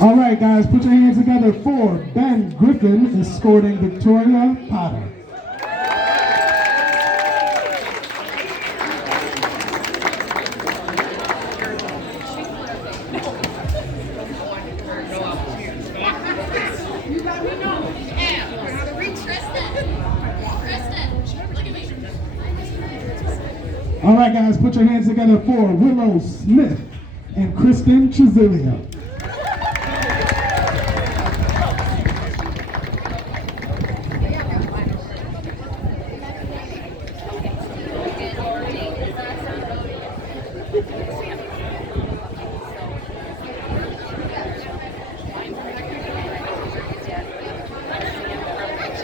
All right, guys, put your hands together for Ben Griffin escorting Victoria Potter. All right, guys, put your hands together for Willow Smith and Kristen Chisilio.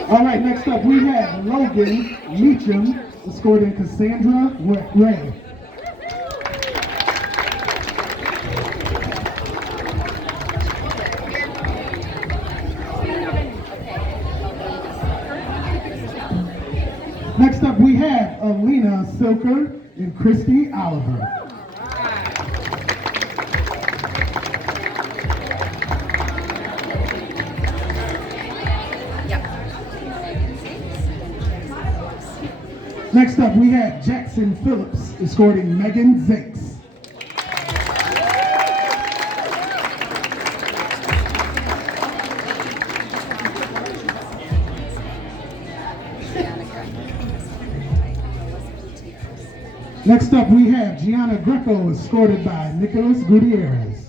All right, next up we have Logan Meacham escorting Cassandra Ray. Next up we have Alina Silker and Christy Oliver. Next up, we have Jackson Phillips escorting Megan Zakes. Next up, we have Gianna Greco escorted by Nicholas Gutierrez.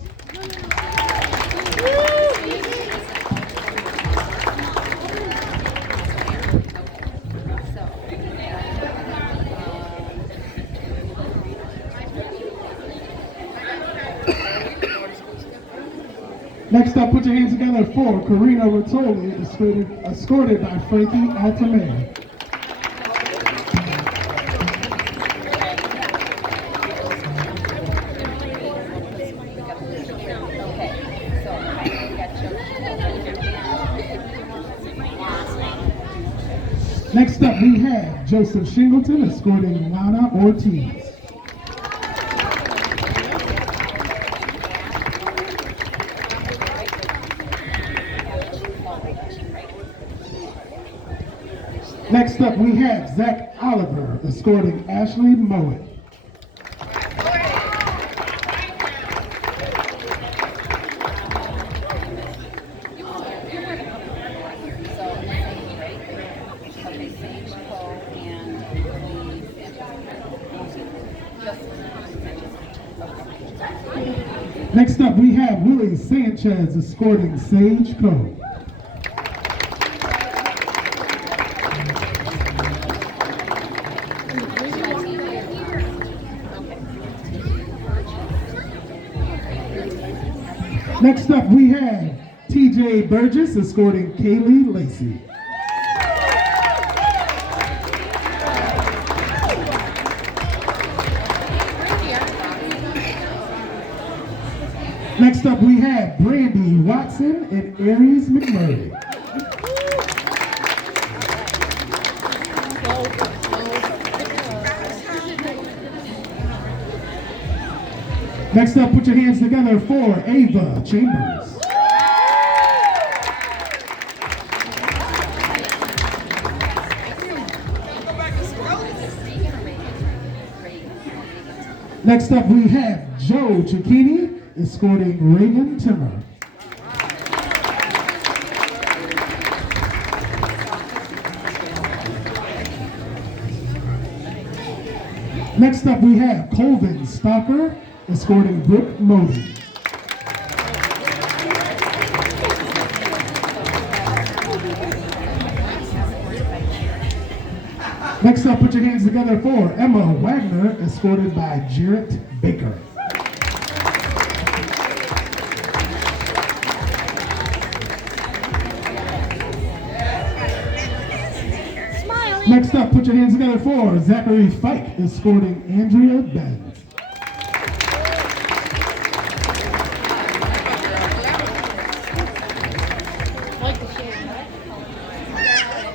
Next up, put your hands together for Karina Rotoli, escorted by Frankie Altamere. Next up, we have Joseph Shingleton escorting Lana Ortiz. Next up, we have Zach Oliver escorting Ashley Mowat. Next up, we have Willie Sanchez escorting Sage Cole. Next up, we have TJ Burgess escorting Kaylee Lacey. Next up, we have Brandy Watson and Aries McMurray. Next up, put your hands together for Ava Chambers. Next up, we have Joe Cicchini escorting Reagan Timmer. Next up, we have Colvin Stalker escorting Brooke Modi. Next up, put your hands together for Emma Wagner, escorted by Jarrett Baker. Next up, put your hands together for Zachary Fike, escorting Andrea Benz.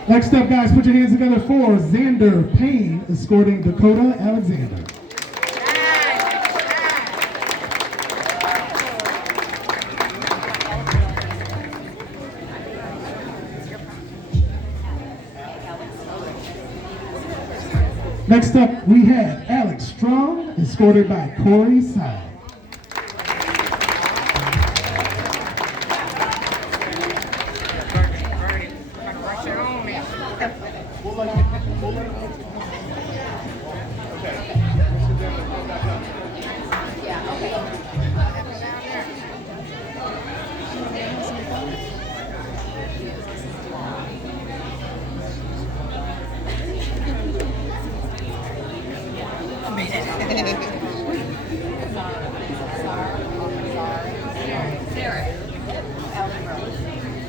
Next up, guys, put your hands together for Xander Payne, escorting Dakota Alexander. Next up, we have Alex Strong, escorted by Corey Side.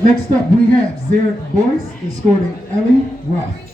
Next up, we have Zarek Boyce, escorting Ellie Roth.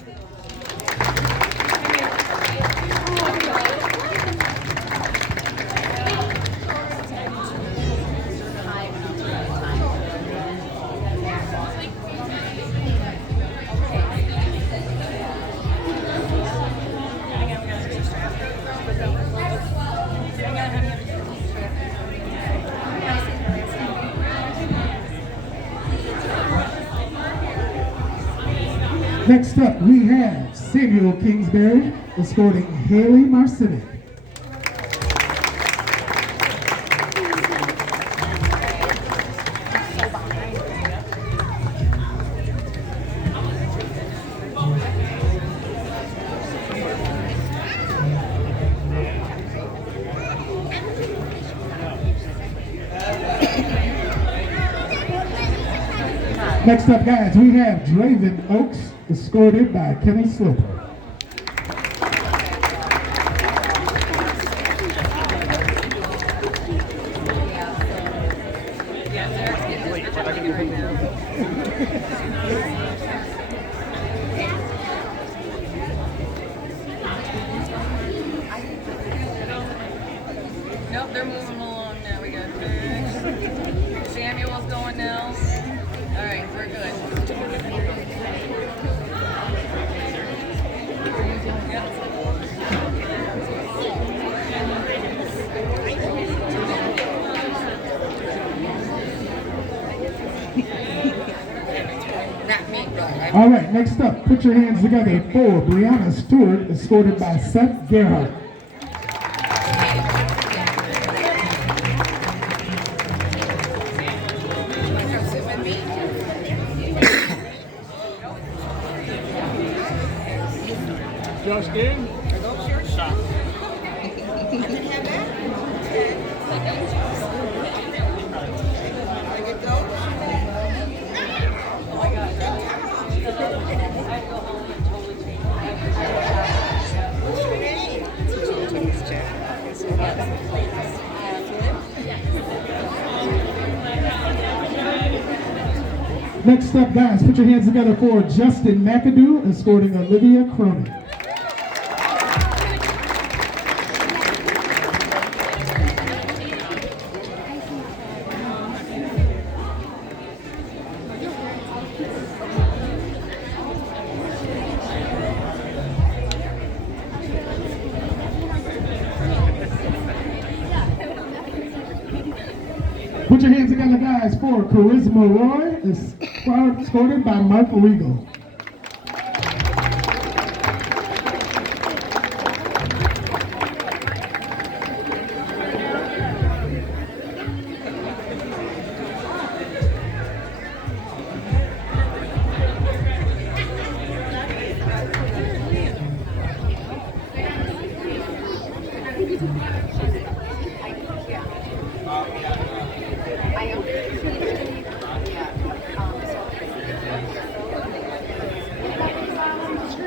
Next up, we have Samuel Kingsbury, escorting Haley Marcinek. Next up, guys, we have Draven Oaks, escorted by Kenny Sloper. Nope, they're moving along now. We got Samuel's going now. All right, we're good. All right, next up, put your hands together for Brianna Stewart, escorted by Seth Gerhardt. Josh King? Shot. Next up, guys, put your hands together for Justin McAdoo, escorting Olivia Cronin. Put your hands together, guys, for Charisma Roy, escorted by Mark Regal.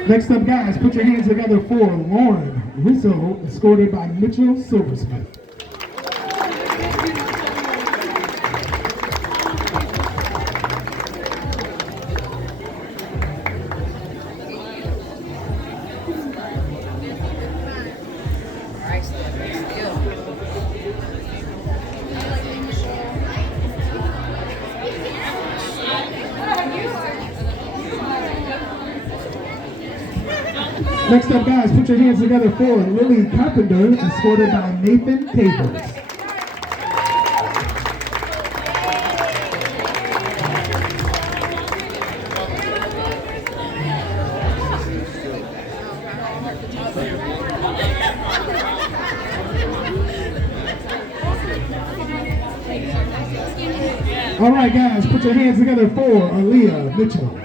Next up, guys, put your hands together for Lauren Rizzo, escorted by Mitchell Silversmith. Next up, guys, put your hands together for Lily Carpenter, escorted by Nathan Capers. All right, guys, put your hands together for Aaliyah Mitchell.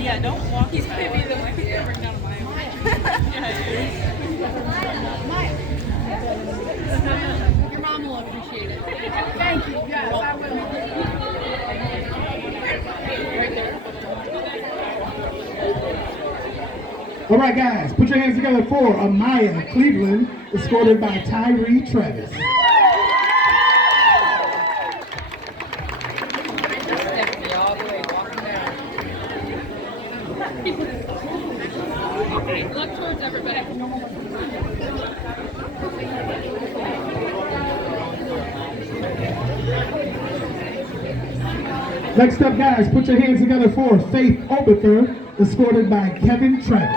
Yeah, don't walk. He's gonna be the one who's gonna bring down my Your mom will appreciate it. Thank you. Yes, I will. Right there. All right, guys, put your hands together for Amaya Cleveland, escorted by Tyree Travis. Look towards everybody. Next up, guys, put your hands together for Faith Obither, escorted by Kevin Travis.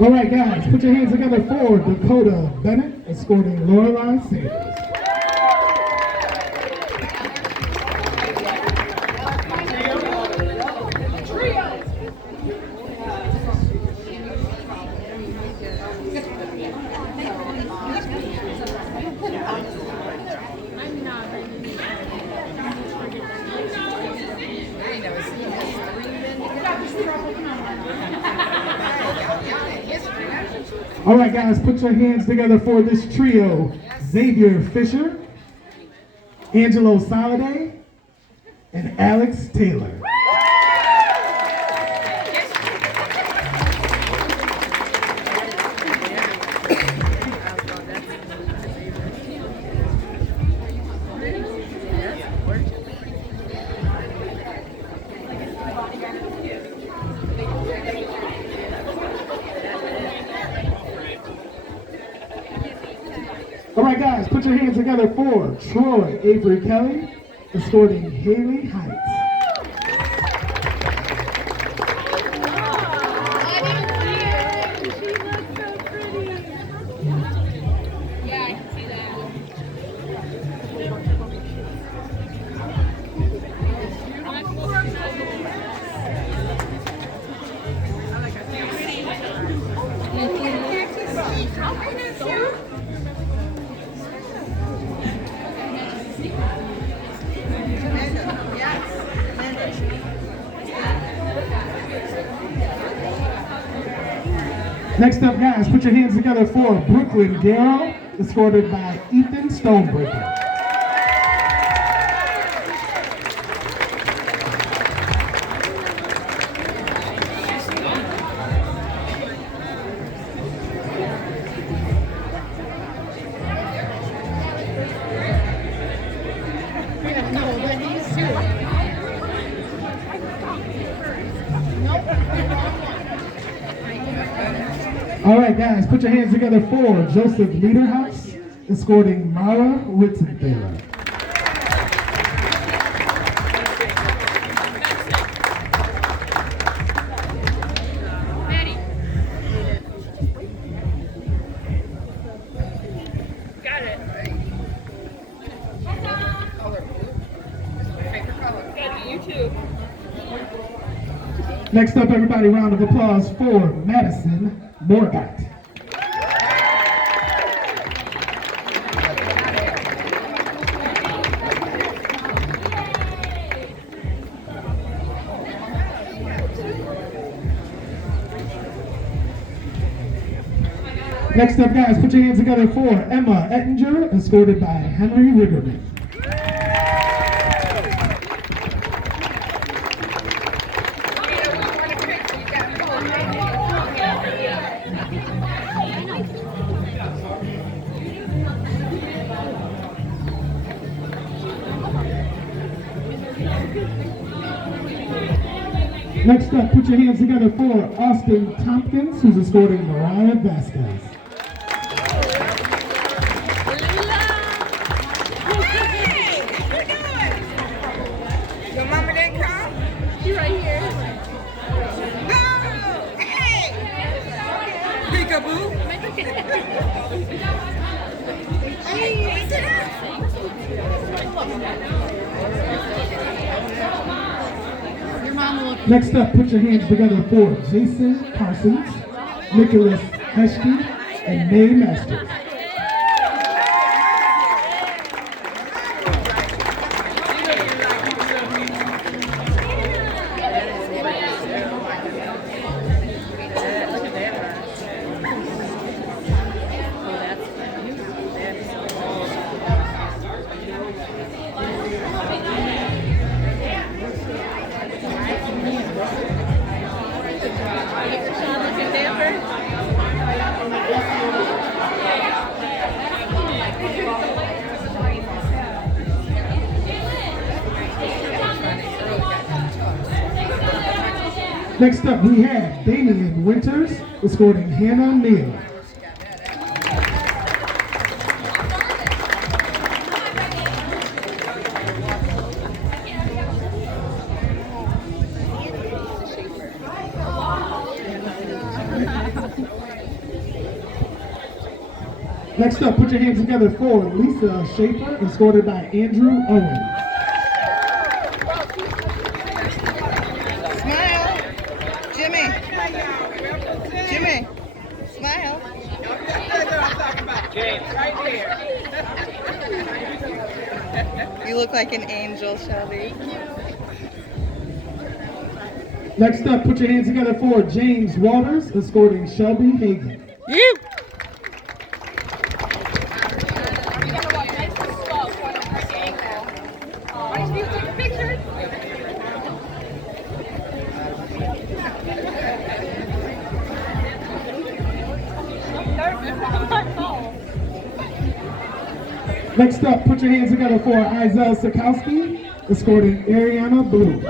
All right, guys, put your hands together for Dakota Bennett, escorting Lorelai Sanders. All right, guys, put your hands together for this trio: Xavier Fisher, Angelo Soliday, and Alex Taylor. All right, guys, put your hands together for Troy Avery Kelly, escorting Haley Heights. Next up, guys, put your hands together for Brooklyn Garrow, escorted by Ethan Stonebreaker. All right, guys, put your hands together for Joseph Lederhouse, escorting Mara Ritzenthaler. Maddie. Got it. Baby, you too. Next up, everybody, round of applause for Madison Morgott. Next up, guys, put your hands together for Emma Ettinger, escorted by Henry Rigerman. Next up, put your hands together for Austin Tompkins, who's escorting Mariah Vasquez. Hey, what you doing? Your mama didn't come? You're right Your mom will appreciate Next up, put your hands together for Jason Parsons, Nicholas Heskey, and May Masters. Next up, we have Damian Winters escorting Hannah Neal. Next up, put your hands together for Lisa Schaefer, escorted by Andrew Owen. Jimmy, smile. James, right there. You look like an angel, Shelby. Next up, put your hands together for James Waters, escorting Shelby Hagan. You. Next up, put your hands together for Izel Sikowski, escorting Ariana Blue.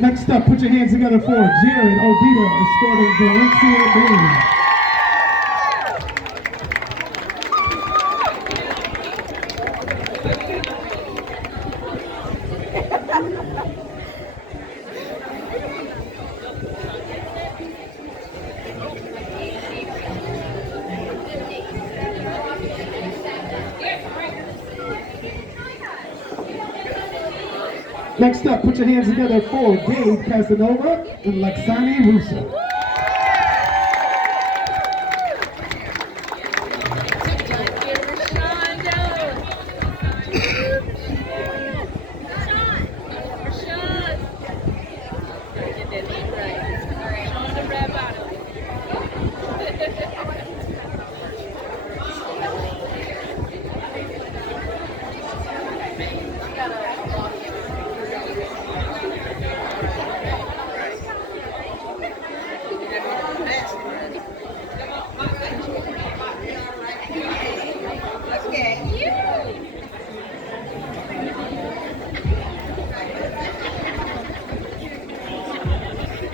Next up, put your hands together for Jared Odito, escorting Valencia Bailey. Next up, put your hands together for Dave Casanova and Lexani Russo.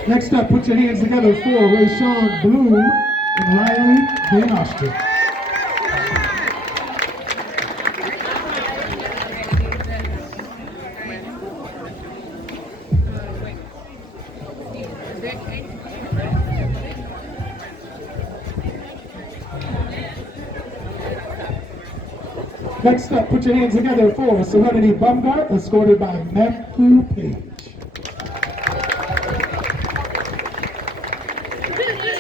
Next up, put your hands together for Rayshawn Bloom and Riley Van Oster. Next up, put your hands together for Serenity Bumgart, escorted by Matthew Page.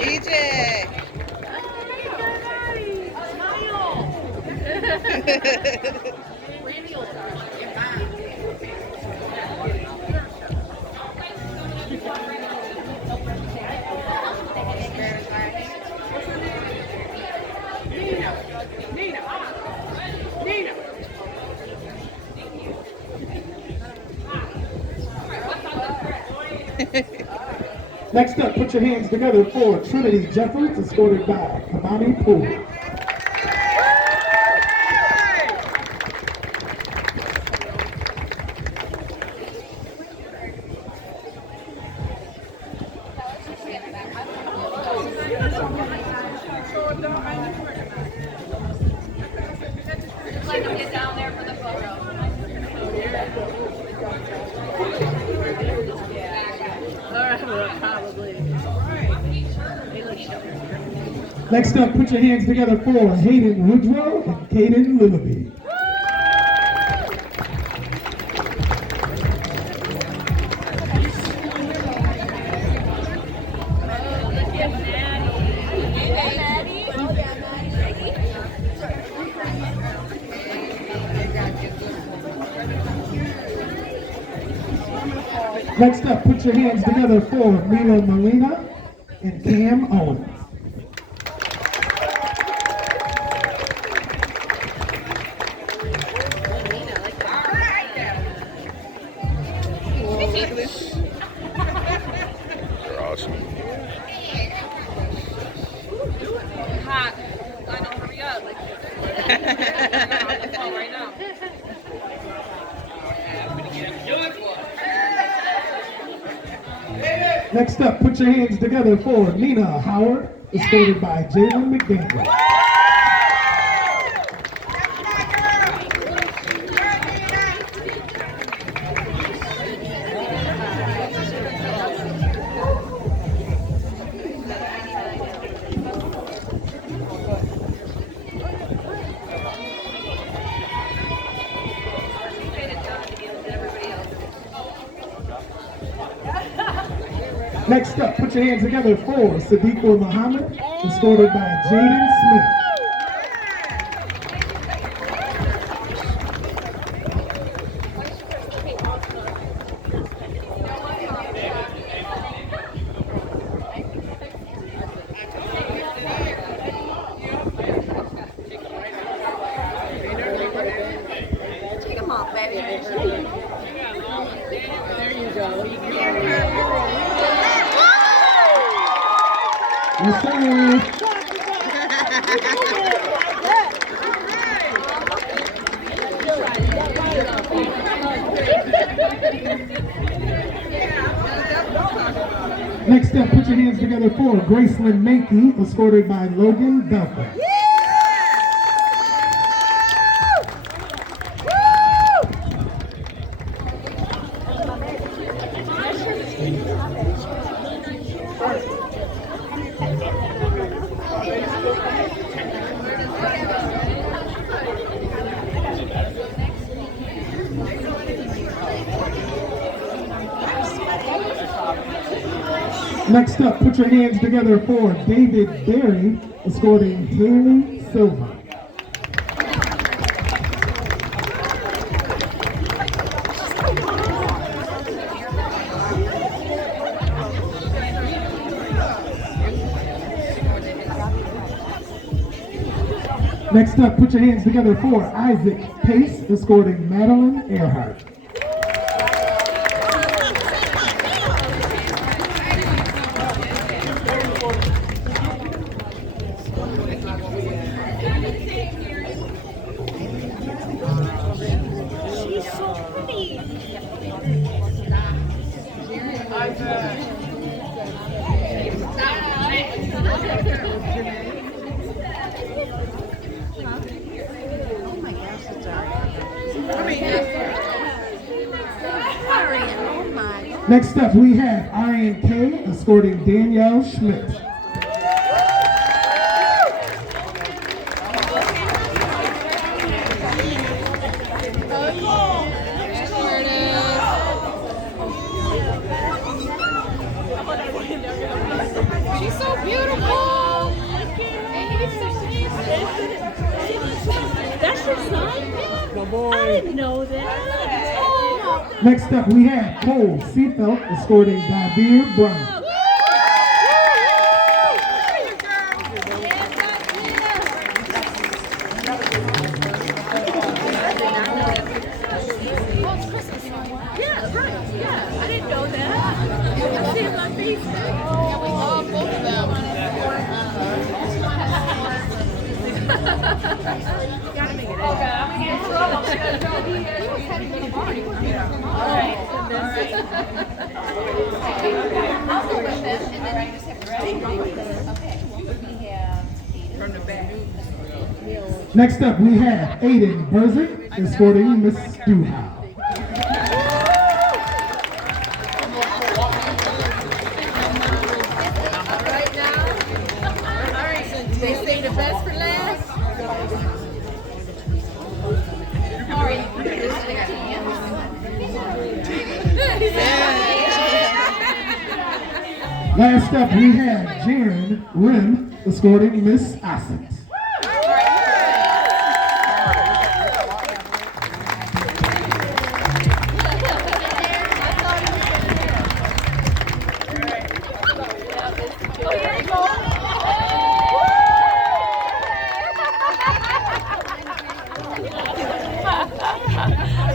TJ. Next up, put your hands together for Trinity Jeffords, escorted by Kamani Poole. Next up, put your hands together for Hayden Woodrow and Caden Lillaby. Next up, put your hands together for Mila Molina and Cam Owens. They're awesome. Hot. I know, hurry up. Right now. Next up, put your hands together for Nina Howard, escorted by Jalen McDaniel. Next up, put your hands together for Sadiqa Muhammad, escorted by Jaden Smith. Take them off, baby. There you go. Yes, sir. Next up, put your hands together for Graceland Mankey, escorted by Logan Belfer. Next up, put your hands together for David Berry, escorting Haley Silva. Next up, put your hands together for Isaac Pace, escorting Madeline Earhart. She's so pretty. Next up, we have Ryan K, escorting Danielle Schmidt. She's so beautiful. And he's so handsome. That's your son? I didn't know that. Oh. Next up, we have Cole Seafelt, escorting Davir Brown. Yeah, right. Yeah, I didn't know that. I see it on Facebook. Yeah, we love both of them. Gotta make it. Okay, I'm gonna get I'll go with this, and then you just have to stay with this. Okay. We have from the back. Next up, we have Aiden Berzik, escorting Miss Stewhouse. best for last. Last up, we have Jaren Rim escorting Miss Ossett.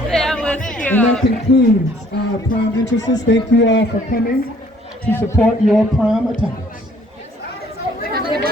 That was cute. And that concludes our prom entrances. Thank you all for coming to support your prom attendance.